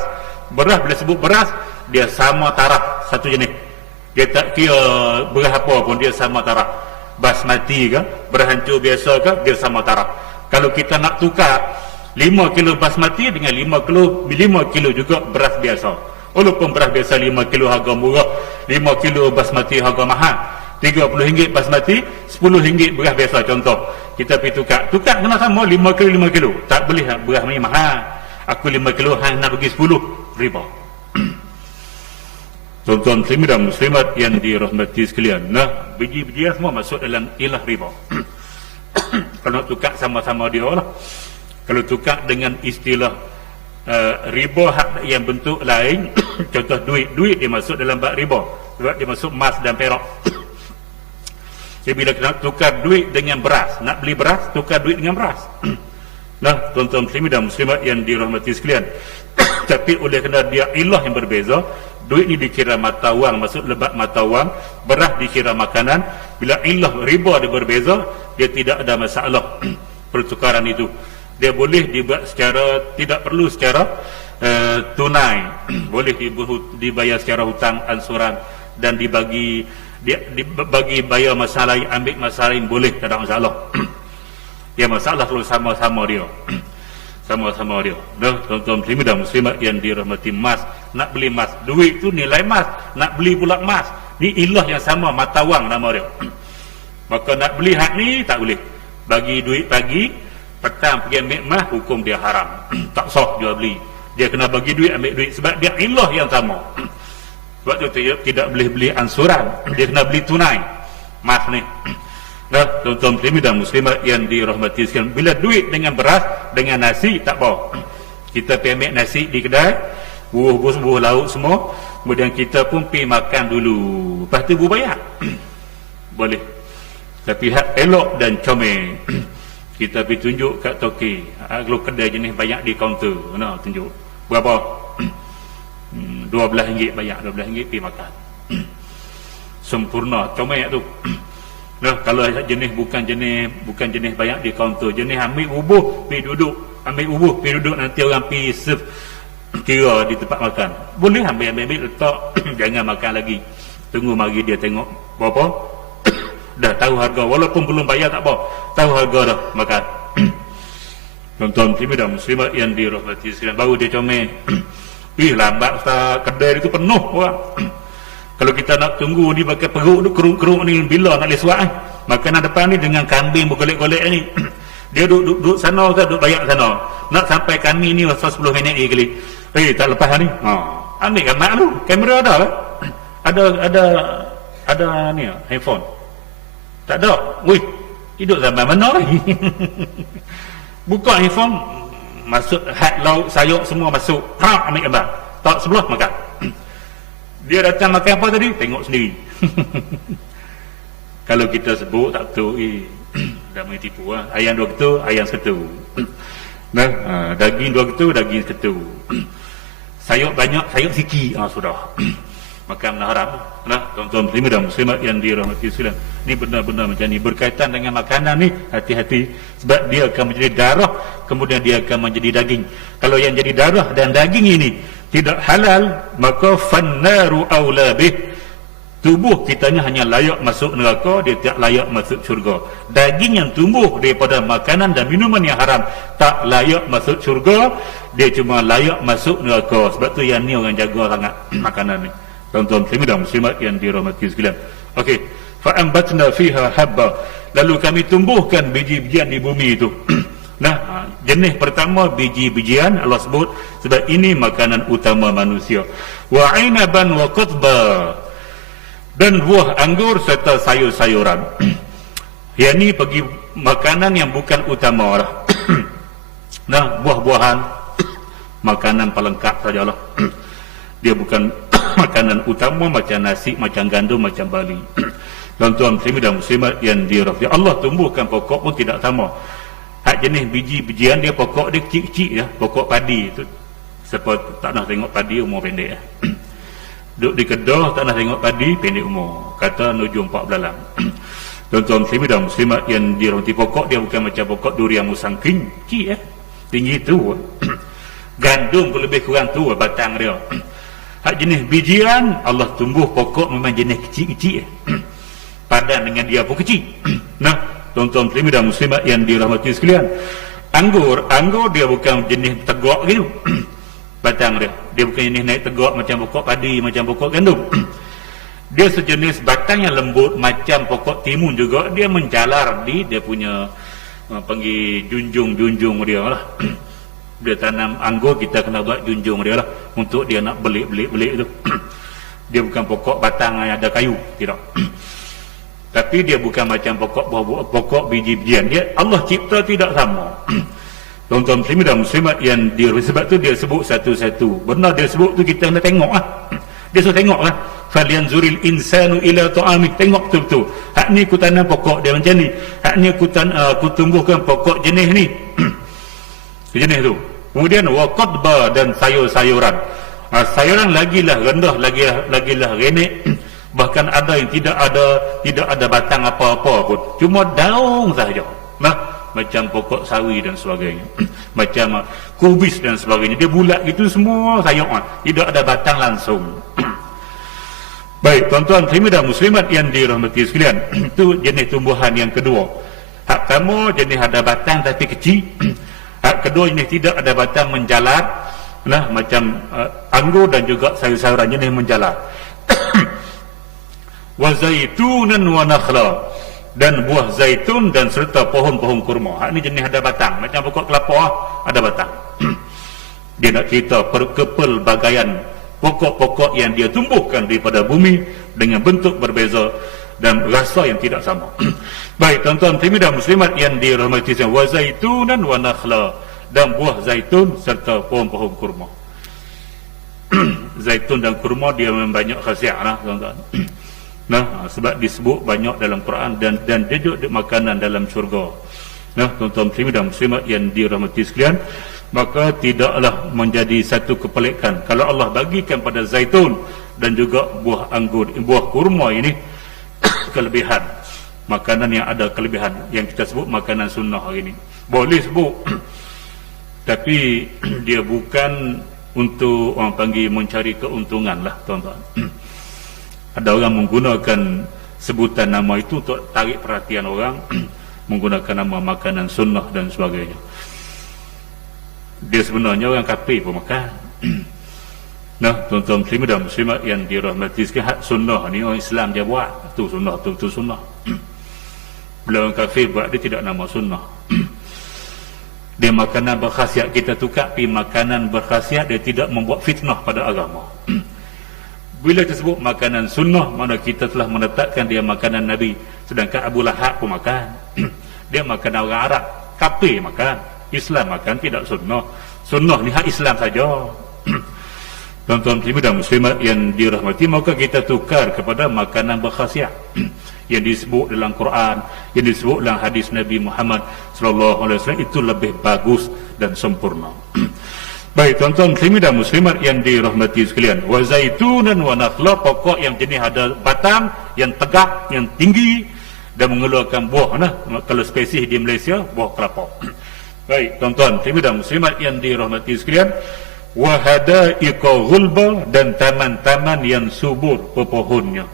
Beras, bila sebut beras, dia sama taraf, satu jenis. Dia tak kira beras apa pun, dia sama taraf. Basmati ke, beras hancur biasa ke, dia sama taraf. Kalau kita nak tukar 5 kilo basmati dengan 5 kilo juga beras biasa. Walaupun beras biasa 5 kilo harga murah, 5 kilo basmati harga mahal. RM30 basmati, RM10 beras biasa. Contoh, kita pergi tukar kena sama 5 kilo 5 kilo. Tak boleh beras ni mahal, aku 5 kilo hang nak bagi 10, riba. Tuan-tuan muslimin dan muslimat yang dirahmati sekalian, nah, biji-bijian semua masuk dalam ilah riba. Kalau tukar sama-sama dia lah. Kalau tukar dengan istilah riba hak yang bentuk lain, contoh duit dia masuk dalam bab riba sebab dia masuk emas dan perak. Jadi bila nak tukar duit dengan beras, nak beli beras, tukar duit dengan beras. Nah, tuan-tuan muslimin dan muslimat yang dirahmati sekalian, tapi oleh kerana dia ilah yang berbeza, duit ni dikira mata wang, masuk lebat mata wang, beras dikira makanan. Bila ilah riba dia berbeza, dia tidak ada masalah pertukaran itu. Dia boleh dibuat secara, tidak perlu secara tunai, boleh dibayar secara hutang ansuran dan dibagi bayar masa lain, ambil masa lain, boleh, tak ada masalah. Ya, masalah kalau sama-sama dia. Sama-sama dia. Dah, tuan-tuan muslimin dan muslimat yang dirahmati, emas, nak beli emas, duit tu nilai emas, nak beli pula emas, ni ilah yang sama, mata wang nama dia. Maka nak beli hak ni tak boleh. Bagi duit pagi, petang pergi ambil emas, hukum dia haram. Tak sah jual beli. Dia kena bagi duit, ambil duit, sebab dia ilah yang sama. Sebab tu tidak boleh beli ansuran, dia kena beli tunai emas ni. Nah, tuan-tuan muslimin dan muslimat yang dirahmati sekalian, bila duit dengan beras, dengan nasi, tak apa. Kita pergi ambil nasi di kedai, buah lauk semua, kemudian kita pun pergi makan dulu, lepas tu bayar. Boleh. Tapi hak elok dan comel, kita pergi tunjuk kat toki, kalau kedai jenis banyak di kaunter, nah, tunjuk berapa? RM12 banyak, RM12 pergi makan. Sempurna comel tu. Nah, kalau jenis bukan jenis banyak di kaunter, jenis ambil ubuh pergi duduk, ambil ubuh pergi duduk, nanti orang pergi serve kira di tempat makan. Boleh ambil letak, jangan makan lagi, tunggu mari dia tengok berapa. Dah tahu harga, walaupun belum bayar tak apa, tahu harga dah, makan. Tuan-tuan muslimin dan muslimat yang dirahmati sekalian, baru dia comel. Lambat Ustaz, kedai itu penuh orang. Kalau kita nak tunggu ni pakai perut tu keruk-keruk ni, bila nak boleh suat makanan depan ni dengan kambing bergolek-golek ni. Dia duduk sana, Ustaz, duduk bayar sana. Nak sampai kami ni masa 10 minit lagi kali. Tak lepas ni. Ambil gambar tu, kamera ada kan? Ada ni handphone. Tak ada. Wih, hidup zaman mana lagi? Buka handphone, masuk hat lauk, sayur semua masuk. Ambil gambar. Tak sebelah makan. Dia datang makan apa tadi? Tengok sendiri. Kalau kita sebut tak betul, dah main tipu lah. Ayam 2 ketul, ayam 1. Nah, daging 2 ketul, daging 1. Sayur banyak, sayur sikit, sudah. Makan haram. Nah, tuan-tuan muslimin dan muslimat yang dirahmati sekalian, ni benar-benar macam ni. Berkaitan dengan makanan ni, hati-hati, sebab dia akan menjadi darah, kemudian dia akan menjadi daging. Kalau yang jadi darah dan daging ini tidak halal, maka fannaru aula bih, tubuh kitanya hanya layak masuk neraka, dia tidak layak masuk syurga. Daging yang tumbuh daripada makanan dan minuman yang haram tak layak masuk syurga, dia cuma layak masuk neraka. Sebab tu yang ni orang jaga sangat makanan ni. Tuan-tuan muslimin dan muslimat yang dirahmati sekalian. Okey, fa ambatna fiha habba, lalu kami tumbuhkan biji-bijian di bumi itu. Nah, jenis pertama biji-bijian Allah sebut sebab ini makanan utama manusia. Wa 'inaban wa qadba, dan buah anggur serta sayur-sayuran. Yang ni bagi makanan yang bukan utama lah. Nah, buah-buahan makanan pelengkap sajalah. Dia bukan makanan utama macam nasi, macam gandum, macam barley. Tuan-tuan muslimin dan muslimat yang dirahmati Allah, tumbuhkan pokok pun tidak sama. Hak jenis biji-bijian dia pokok dia kecil-kecil ya, pokok padi tu. Siapa tak nak tengok padi umur pendek ya. Duduk di Kedah tak nak tengok padi pendek umur, kata nuju 4 belalang. Tuan-tuan muslimin dan muslimat yang dirahmati, pokok dia bukan macam pokok durian musangking, kecil ya, tinggi tu. Gandum pun lebih kurang tu batang dia. Hak jenis bijian Allah tumbuh pokok memang jenis kecil-kecil. Padan dengan dia pun kecil. Nah, tuan-tuan muslimin dan muslimat yang dirahmati sekalian, anggur dia bukan jenis tegak gitu. Batang dia bukan jenis naik tegak macam pokok padi, macam pokok gandum. Dia sejenis batang yang lembut macam pokok timun juga. Dia menjalar di dia punya panggil junjung dia lah. Dia tanam anggur, kita kena buat junjung dia lah untuk dia nak belik tu. Dia bukan pokok batang yang ada kayu, tidak. Tapi dia bukan macam pokok biji-bijian. Dia Allah cipta tidak sama. Tuan-tuan muslimin dan muslimat yang sebab tu dia sebut satu-satu. Benar dia sebut tu kita kena tengok lah. Dia suruh tengok lah. Falyanzuril insanu ila ta'amih. Tengok tu. Hak ni aku tanam pokok dia macam ni. Hak ni aku tumbuhkan pokok jenis ni. Jenis tu. Kemudian waqadba dan sayur-sayuran. Sayuran lagilah rendah, lagilah renek. Bahkan ada yang tidak ada batang apa-apa pun. Cuma daun sahaja. Macam pokok sawi dan sebagainya. Macam kubis dan sebagainya. Dia bulat gitu semua sayur. Tidak ada batang langsung. Baik, tuan-tuan muslimin dan muslimat yang dirahmati sekalian. Itu jenis tumbuhan yang kedua. Hak kamu jenis ada batang tapi kecil. Hak kedua jenis tidak ada batang menjalar. Macam anggur dan juga sayur-sayuran jenis menjalar. Wa zaitunan wa nakhla, dan buah zaitun dan serta pohon-pohon kurma. Hak ni jenis ada batang, macam pokok kelapa ada batang. Dia nak cerita kepelbagaian pokok-pokok yang dia tumbuhkan daripada bumi dengan bentuk berbeza dan rasa yang tidak sama. Baik, tuan-tuan dan muslimat yang dirahmati sekalian, wa zaitunan wa nakhla, dan buah zaitun serta pohon-pohon kurma. Zaitun dan kurma dia memang banyak khasiat lah, tuan-tuan. Sebab disebut banyak dalam Quran dan dia juga makanan dalam syurga. Tuan-tuan dan muslimat yang dirahmati sekalian, maka tidaklah menjadi satu kepelikan kalau Allah bagikan pada zaitun dan juga buah anggur, buah kurma ini kelebihan, makanan yang ada kelebihan yang kita sebut makanan sunnah hari ini. Boleh sebut tapi dia bukan untuk orang panggil mencari keuntungan lah, tuan-tuan. Ada orang menggunakan sebutan nama itu untuk tarik perhatian orang, menggunakan nama makanan sunnah dan sebagainya. Dia sebenarnya orang kafir pun makan. Tuan-tuan muslimin dan muslimat yang dirahmati sekalian, hak sunnah ni orang Islam dia buat. Tu sunnah, tu sunnah. Bila orang kafir buat, dia tidak nama sunnah. Dia makanan berkhasiat, kita tukar pergi makanan berkhasiat, dia tidak membuat fitnah pada agama. Bila disebut makanan sunnah, mana kita telah menetapkan dia makanan Nabi. Sedangkan Abu Lahab pun makan. Dia makanan orang Arab. Kafir makan, Islam makan, tidak sunnah. Sunnah ni hak Islam saja. Tuan-tuan muslimin dan muslimat yang dirahmati, maka kita tukar kepada makanan berkhasiat yang disebut dalam Quran, yang disebut dalam hadis Nabi Muhammad SAW. Itu lebih bagus dan sempurna. Baik, tuan-tuan muslimin dan muslimat yang dirahmati sekalian, wa zaitunan wa nakhla, pokok yang jenis ada batang yang tegak, yang tinggi dan mengeluarkan buah. Kalau spesies di Malaysia, buah kelapa. Baik, tuan-tuan muslimin dan muslimat yang dirahmati sekalian, wa hadaiqa ghulba, dan taman-taman yang subur pepohonnya.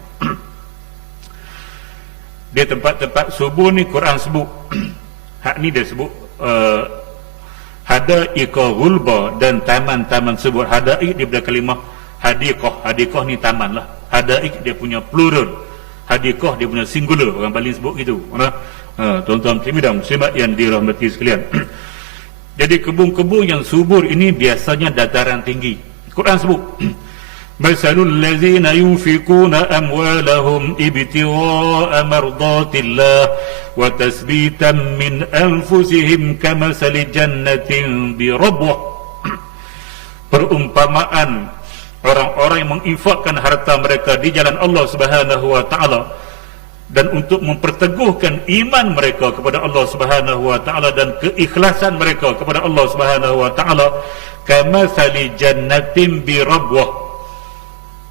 Dia tempat-tempat subur ni Quran sebut. Hak ni dia sebut hadaiqa ghulba, dan taman-taman subur. Hadaik daripada kalimah hadiqah. Hadiqah ni taman lah. Hadaik dia punya plural, hadiqah dia punya singular. Orang Bali sebut gitu. Tuan-tuan muslimin dan muslimat yang dirahmati sekalian. Jadi kebun-kebun yang subur ini biasanya dataran tinggi. Quran sebut masalul ladzina yunfikuna amwalahum ibtigha'a mardatillah wa tasbitan min anfusihim kamasali jannatin bi rabwah. Perumpamaan orang-orang yang menginfakkan harta mereka di jalan Allah Subhanahu wa taala dan untuk memperteguhkan iman mereka kepada Allah Subhanahu wa taala dan keikhlasan mereka kepada Allah Subhanahu wa taala, kamathali jannatin bi rabwah.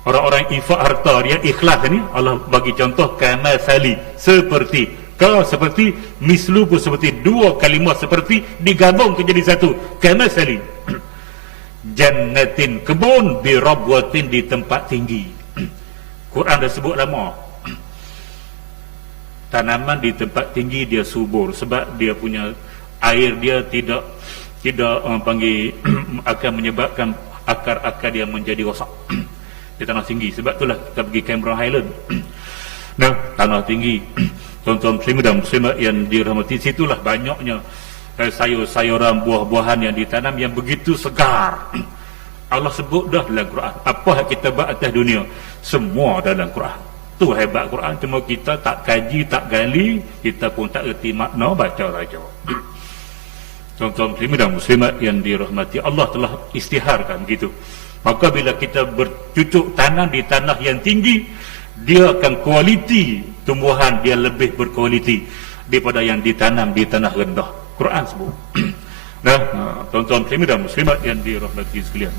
Orang-orang infak harta dia ikhlas ni, Allah bagi contoh kamathali, seperti, seperti, mislu pun seperti, dua kalimah seperti digabung menjadi satu, kamathali jannatin, kebun, bi rabwatin, di tempat tinggi. Quran dah sebut lama, tanaman di tempat tinggi dia subur sebab dia punya air dia tidak orang panggil akan menyebabkan akar-akar dia menjadi rosak. di tanah tinggi. Sebab itulah kita pergi Cameron Highland. Nah, tanah tinggi. Tuan-tuan muslimin dan muslimat yang dirahmati, situlah banyaknya sayur-sayuran, buah-buahan yang ditanam yang begitu segar. Allah sebut dah dalam Quran. Apa yang kita buat atas dunia, semua dalam Quran. Tu hebat Quran. Cuma kita tak kaji, tak gali, kita pun tak erti makna, baca saja. Tuan-tuan muslimin dan muslimat yang dirahmati, Allah telah istiharkan gitu. Maka bila kita bercucuk tanam di tanah yang tinggi, dia akan kualiti tumbuhan, dia lebih berkualiti daripada yang ditanam di tanah rendah. Quran sebut. Nah, tuan-tuan muslimin dan muslimat yang dirahmati sekalian.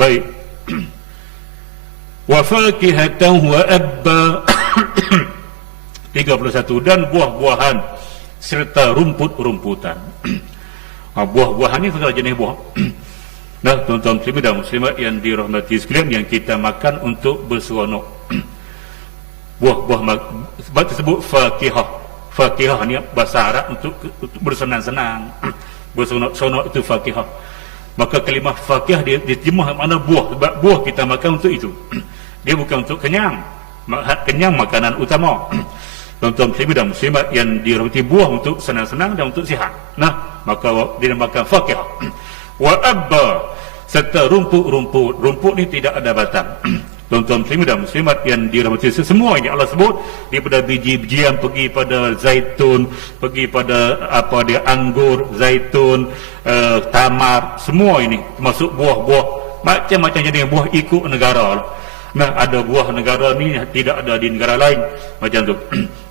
Baik. Wa fakihatan wa abba 31, dan buah-buahan serta rumput-rumputan. Buah-buahan ni segala jenis buah. Nah, tuan-tuan muslimin dan muslimat yang dirahmati sekalian, yang kita makan untuk berseronok. Buah-buah, sebab disebut fakihah. Fakihah ni bahasa Arab untuk bersenang-senang. Berseronok itu fakihah. Maka kalimah fakihah dia terjemah makna buah. Sebab buah kita makan untuk itu. Dia bukan untuk kenyang. Kenyang makanan utama. Tuan-tuan muslimin dan muslimat yang dirahmati, buah untuk senang-senang dan untuk sihat. Nah, maka dia makan fakihah. Wa abba, serta rumput-rumput. Rumput ni tidak ada batang. Tuan-tuan muslimin dan muslimat yang dirahmati, semua ini Allah sebut, daripada biji-bijian pergi pada zaitun, pergi pada apa dia, anggur, zaitun, tamar, semua ini termasuk buah-buah, macam-macam jenis buah ikut negara. Nah, ada buah negara ni tidak ada di negara lain macam tu.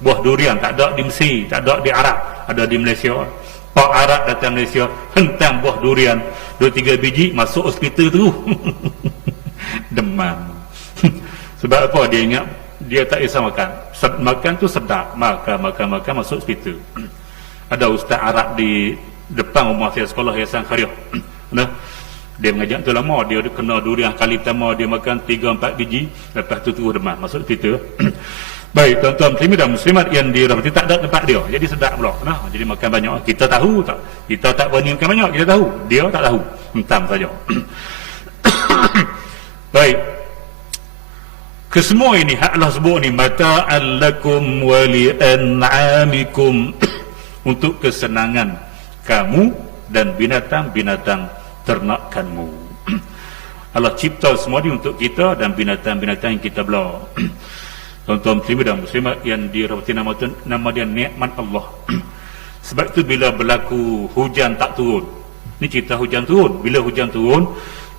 Buah durian tak ada di Mesir, tak ada di Arab, ada di Malaysia. Pak Arab datang Malaysia, hentam buah durian 2-3 biji, masuk hospital tu. Demam. Sebab apa? Dia ingat dia tak kisah makan. Makan tu sedap, makan masuk hospital. Ada ustaz Arab di depan rumah saya, sekolah Yayasan Khairyah. Nah, dia mengajak tu lama, dia kena durian kali pertama dia makan 3-4 biji, lepas tu terus demam, masuk hospital. Baik, tuan-tuan muslimin dan muslimat yang dirahmati, tak ada tempat dia, jadi sedap pula. Nah, jadi makan banyak. Kita tahu tak? Kita tak berani makan banyak, kita tahu. Dia tak tahu. Hentam saja. Baik. Kesemua ini hak Allah sebut ni, mata'an lakum wa li'an'amikum, untuk kesenangan kamu dan binatang-binatang ternakanmu. Allah cipta semua ni untuk kita dan binatang-binatang yang kita belah. Tuan-tuan muslimin dan muslimat yang dirahmati, nama dia nikmat Allah. Sebab itu bila berlaku hujan tak turun, ni cerita hujan turun. Bila hujan turun,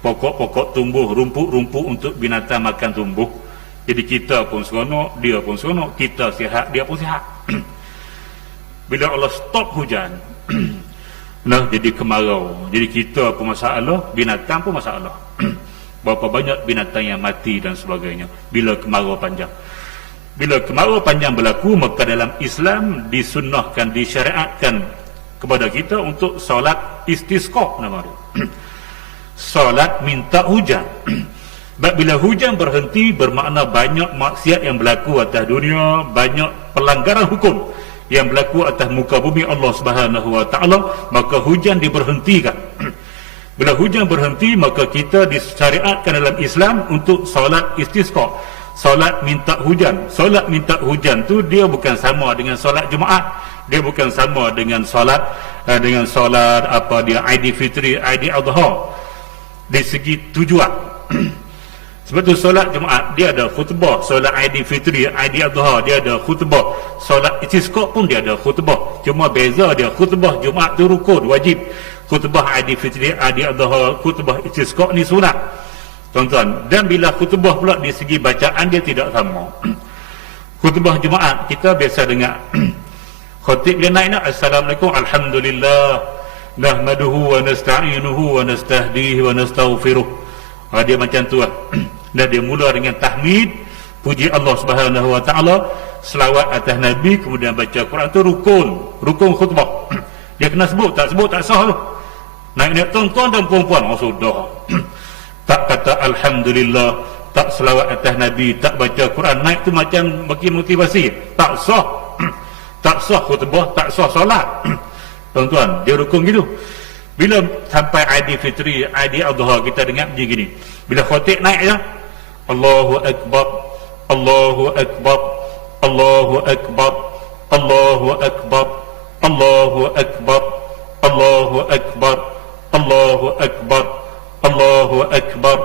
pokok-pokok tumbuh, rumput-rumput untuk binatang makan tumbuh. Jadi kita pun seronok, dia pun seronok, kita sihat, dia pun sihat. Bila Allah stop hujan, nah, jadi kemarau. Jadi kita pun masalah, binatang pun masalah. Berapa banyak binatang yang mati dan sebagainya bila kemarau panjang. Bila kemarau panjang berlaku, maka dalam Islam disunnahkan, disyariatkan kepada kita untuk solat istisqa, nama dia. Solat minta hujan. Sebab bila hujan berhenti, bermakna banyak maksiat yang berlaku atas dunia, banyak pelanggaran hukum yang berlaku atas muka bumi Allah Subhanahu wa taala, maka hujan diberhentikan. Bila hujan berhenti, maka kita disyariatkan dalam Islam untuk solat istisqa, solat minta hujan. Solat minta hujan tu dia bukan sama dengan solat Jumaat, dia bukan sama dengan solat apa dia, Aidilfitri, Aidiladha dari segi tujuan. Sebab tu solat Jumaat dia ada khutbah, solat Aidilfitri, Aidiladha dia ada khutbah, solat istisqa pun dia ada khutbah. Cuma beza dia, khutbah Jumaat tu rukun wajib, khutbah Aidilfitri, Aidiladha, khutbah istisqa ni sunat, tuan-tuan. Dan bila khutbah pula di segi bacaan dia tidak sama. Khutbah Jumaat kita biasa dengar khatib dia naik nak, assalamualaikum, alhamdulillah, nahmaduhu wa nasta'inuhu wa nastahdihi wa nastaghfiruh. Dia macam tu lah. Dan dia mula dengan tahmid, puji Allah Subhanahu wa taala, selawat atas Nabi, kemudian baca Quran. Tu rukun khutbah. Dia kena sebut tak sah tu. Naik tuan-tuan dan puan-puan, sudah. Tak kata alhamdulillah, tak selawat atas Nabi, tak baca Quran, naik tu macam bagi motivasi. Tak sah. Tak sah khutbah, tak sah solat. Tuan-tuan, dia rukun gitu. Bila sampai Aidilfitri, Aidiladha, kita dengar bunyi gini. Bila khatib naik ya, Allahu Akbar, Allahu Akbar, Allahu Akbar, Allahu Akbar, Allahu Akbar, Allahu Akbar, Allahu Akbar, Allahu Akbar,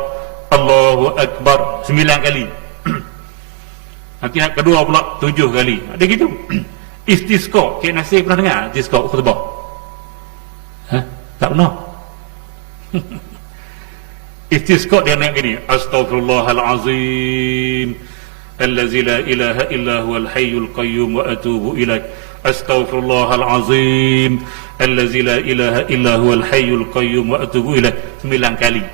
Allahu Akbar, 9 kali. Nanti yang kedua pula 7 kali. Ada gitu. Istisqa, Cik Nasir pernah dengar istisqa khutbah? Tak pernah. Istisqa dia naik gini, Astaghfirullahalazim allazi la ilaha illa huwal hayyul qayyum wa atubu ilaih. Astaghfirullahalazim allazi la ilaha illa huwal hayyul qayyum wa atubu ilaih, 9 kali.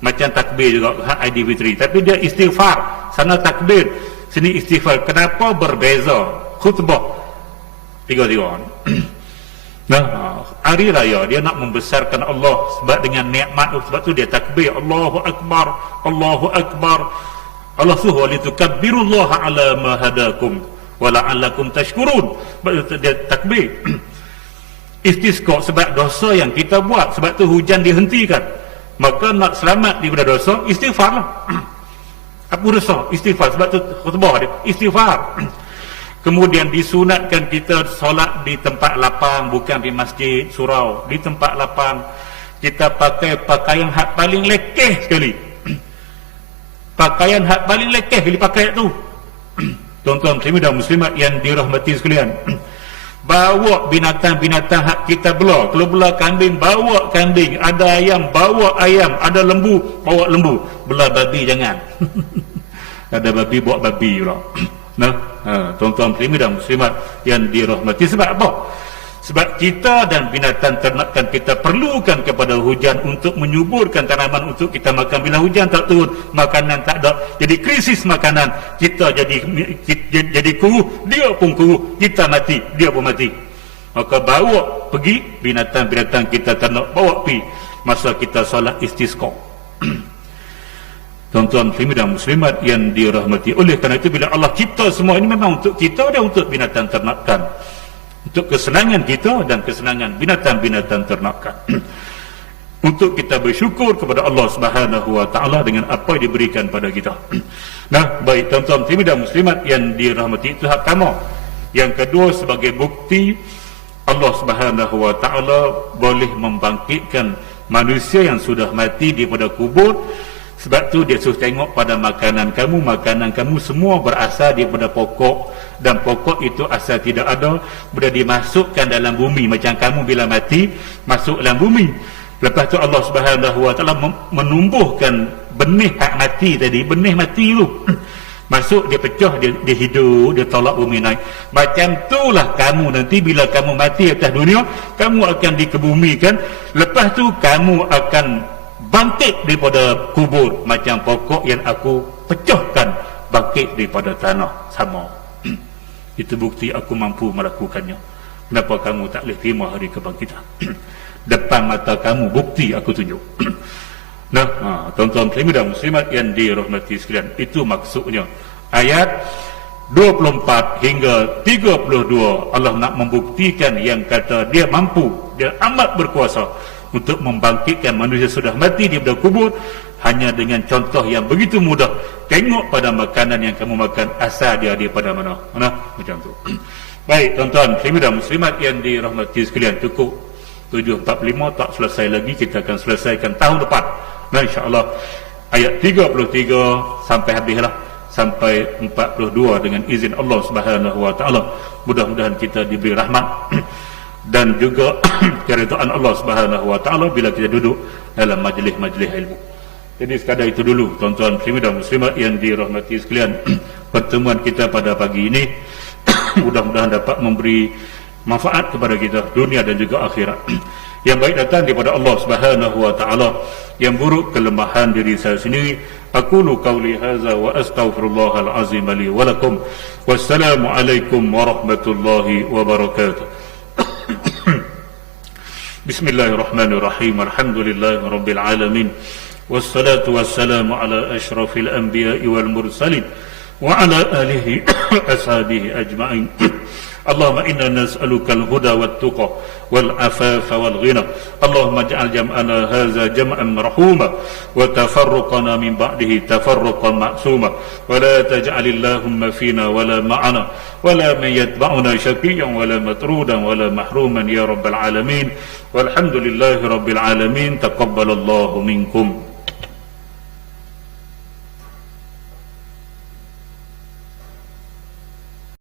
Macam takbir juga hak Aidilfitri, tapi dia istighfar. Sana takbir, sini istighfar. Kenapa berbeza khutbah tiga-tiga? Nah, hari raya dia nak membesarkan Allah sebab dengan nikmat, sebab tu dia takbir, Allahu Akbar, Allahu Akbar. Allah suruh litukabbirullaha ala ma hadakum wa la'allakum tashkurun. Sebab dia takbir. Istisqa sebab dosa yang kita buat, sebab tu hujan dihentikan. Maka nak selamat daripada dosa, istighfarlah. Apa dosa? Istighfar. Sebab tu khutbah dia, istighfar. Kemudian disunatkan kita solat di tempat lapang, bukan di masjid, surau. Di tempat lapang kita pakai pakaian hak paling lekeh sekali. Pakaian hak paling lekeh sekali pakai tu. Tuan-tuan muslimin dan muslimat yang dirahmati sekalian, bawa binatang-binatang hak kita bela. Kalau bela kambing, bawa kambing. Ada ayam, bawa ayam. Ada lembu, bawa lembu. Bela babi jangan. Ada babi, bawa babi pula. Nah, tuan-tuan muslimin dan muslimat yang dirahmati, sebab apa? Sebab kita dan binatang ternakan kita perlukan kepada hujan untuk menyuburkan tanaman untuk kita makan. Bila hujan tak turun, makanan tak ada, jadi krisis makanan. Kita jadi kuruh, dia pun kuruh. Kita mati, dia pun mati. Maka bawa pergi binatang-binatang kita ternak, bawa pergi masa kita solat istisqa. Tuan-tuan muslimin dan muslimat yang dirahmati. Oleh kerana itu, bila Allah cipta semua ini memang untuk kita dan untuk binatang ternakan, untuk kesenangan kita dan kesenangan binatang-binatang ternakan. Untuk kita bersyukur kepada Allah Subhanahu wa taala dengan apa yang diberikan pada kita. Nah, baik tuan-tuan muslimin dan muslimat yang dirahmati, itu hak pertama. Yang kedua, sebagai bukti Allah Subhanahu wa taala boleh membangkitkan manusia yang sudah mati daripada kubur. Sebab tu dia suruh tengok pada makanan kamu semua berasal daripada pokok, dan pokok itu asal tidak ada, bila dimasukkan dalam bumi. Macam kamu bila mati masuk dalam bumi, lepas tu Allah Subhanahu wa taala menumbuhkan benih hak mati tadi, benih mati tu masuk, dia pecah, dia hidup, dia tolak bumi naik. Macam itulah kamu nanti bila kamu mati atas dunia, kamu akan dikebumikan. Lepas tu kamu akan bangkit daripada kubur macam pokok yang aku pecahkan bangkit daripada tanah. Sama. Itu bukti aku mampu melakukannya. Kenapa kamu tak boleh terima hari kebangkitan? Depan mata kamu, bukti aku tunjuk. Nah, tuan-tuan muslimin dan muslimat yang dirahmati sekalian, itu maksudnya ayat 24 hingga 32. Allah nak membuktikan yang kata dia mampu, dia amat berkuasa untuk membangkitkan manusia sudah mati di dalam kubur hanya dengan contoh yang begitu mudah. Tengok pada makanan yang kamu makan, asal dia daripada mana. Macam tu. Baik tuan-tuan muslimin dan muslimat yang dirahmati sekalian, cukup 7.45, tak selesai lagi, kita akan selesaikan tahun depan. Nah, insya-Allah ayat 33 sampai habislah, sampai 42 dengan izin Allah Subhanahu wa taala. Mudah-mudahan kita diberi rahmat dan juga keridaan Allah Subhanahu wa taala bila kita duduk dalam majlis-majlis ilmu. Jadi sekadar itu dulu tuan-tuan muslimin dan muslimat yang dirahmati sekalian, pertemuan kita pada pagi ini mudah-mudahan dapat memberi manfaat kepada kita dunia dan juga akhirat. Yang baik datang daripada Allah Subhanahu wa taala, yang buruk kelemahan diri saya sendiri. Aqulu qawli hadza wa astaghfirullahal azim li wa lakum. Wassalamu alaikum warahmatullahi wabarakatuh. Bismillahirrahmanirrahim. Alhamdulillahi rabbil alamin. Wassalatu wassalamu ala asyrafil anbiya'i wal mursalin wa ala alihi ashabihi ajma'in. اللهم إنا نسألك الهدى والتقى والعفاف والغنى اللهم اجعل جمعنا هذا جمعا مرحوما وتفرقنا من بعده تفرقا معصوما ولا تجعل اللهم فينا ولا معنا ولا من يتبعنا شقيا ولا مطرودا ولا محروما يا رب العالمين والحمد لله رب العالمين تقبل الله منكم